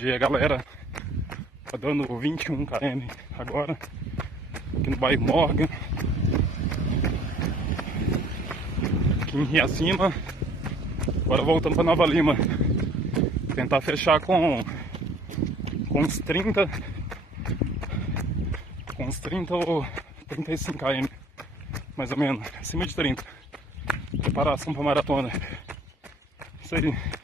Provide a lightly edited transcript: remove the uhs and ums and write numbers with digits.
dia, galera. Tá dando 21 km agora, aqui no bairro Morgan, aqui em Riacima. Agora voltando para Nova Lima, tentar fechar com uns 30 ou 35 km, mais ou menos, acima de 30. Preparação para maratona. Isso aí.